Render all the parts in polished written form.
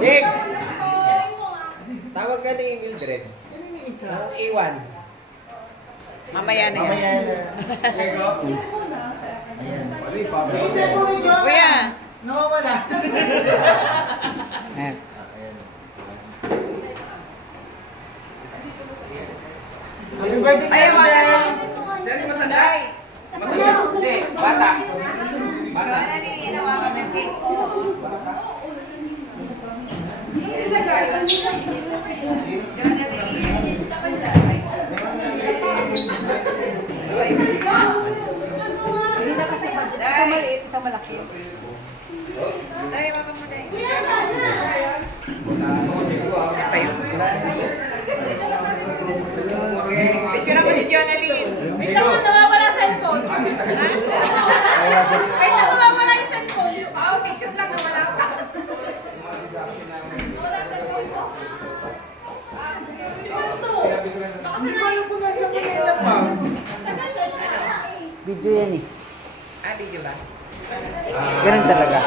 Jake! Tawag ka ni Mildred. Ang iwan. Mamaya na yan. Mamaya na. Lego? Kuya! Nawawala. Ayan. Happy birthday, Ayaw, Mildred! Saan yung matanda? Matanda? Hindi, bata. Bata. Hinawakan ng cake ko. Isang malaki. Ay, waka mo dahil. Picture ako si Jonalyn. Wait lang, nawawala sa cellphone. Wait lang, nawawala yung cellphone. Oo, picture lang, nawala pa. Wala sa cellphone ko. Hindi ko alam kung nasa Manila pa. Video yan eh. Ah, video ba? Ganun talaga.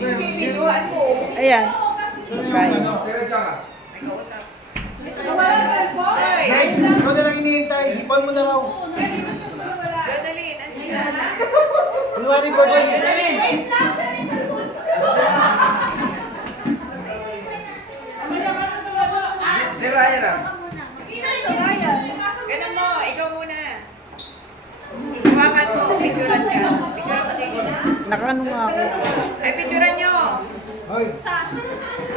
Videoan mo. Ayan. Kaya. Sino siya ka? May kausap. Nawala sa cellphone? Next, ikaw na lang hinihintay. Ipon mo na raw. Jonalyn, andyan na. Kunwari ba ba yun? Wait lang, saan yung cellphone? Si Ryan ah. Ganun mo, ikaw muna. Iwakan mo, picturean ka. Picturean mo din. Nakano nga ako. Ay, picturean nyo. Hoy.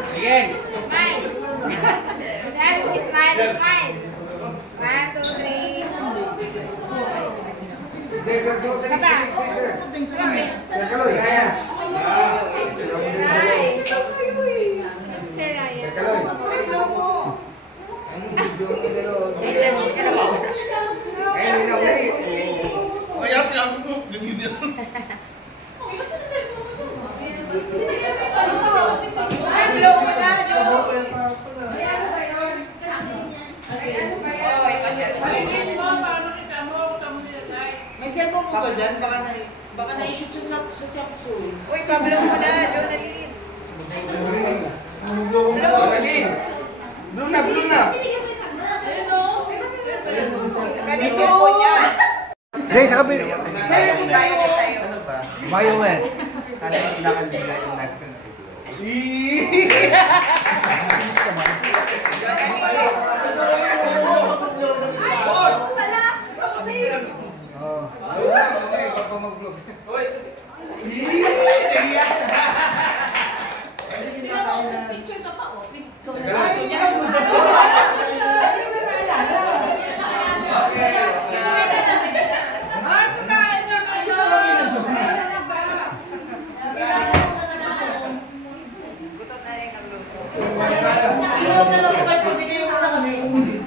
Sige. Smile. Smile, smile. 1, 2, 3. Papa. Kaloy, kaya. Right. Sir Ryan. Kaloy. Ay, slow mo. Ano yung video nila? Ay, mo niya na ba? Ay, hindi na ulit. Kaya tiyang ko. Ganyan. Ay, blow mo na, Jo. Oh, ipasyal mo. May cellphone mo ba dyan? Baka na-shoot sa capsule. Uy, pablow mo na, Jonalyn. Jonalyn. Bloom na, bloom na. Kanito po niya. Jay, sa kabili. Sa'yo, sa'yo. Ano ba? Bayo eh. Sana yung nakandila yung next na Mag-vlog. Hoy! Picture ka pa, oh. Gutom na rin ang luto. Ilaw na lang po kayo. Hindi kayo muna kami.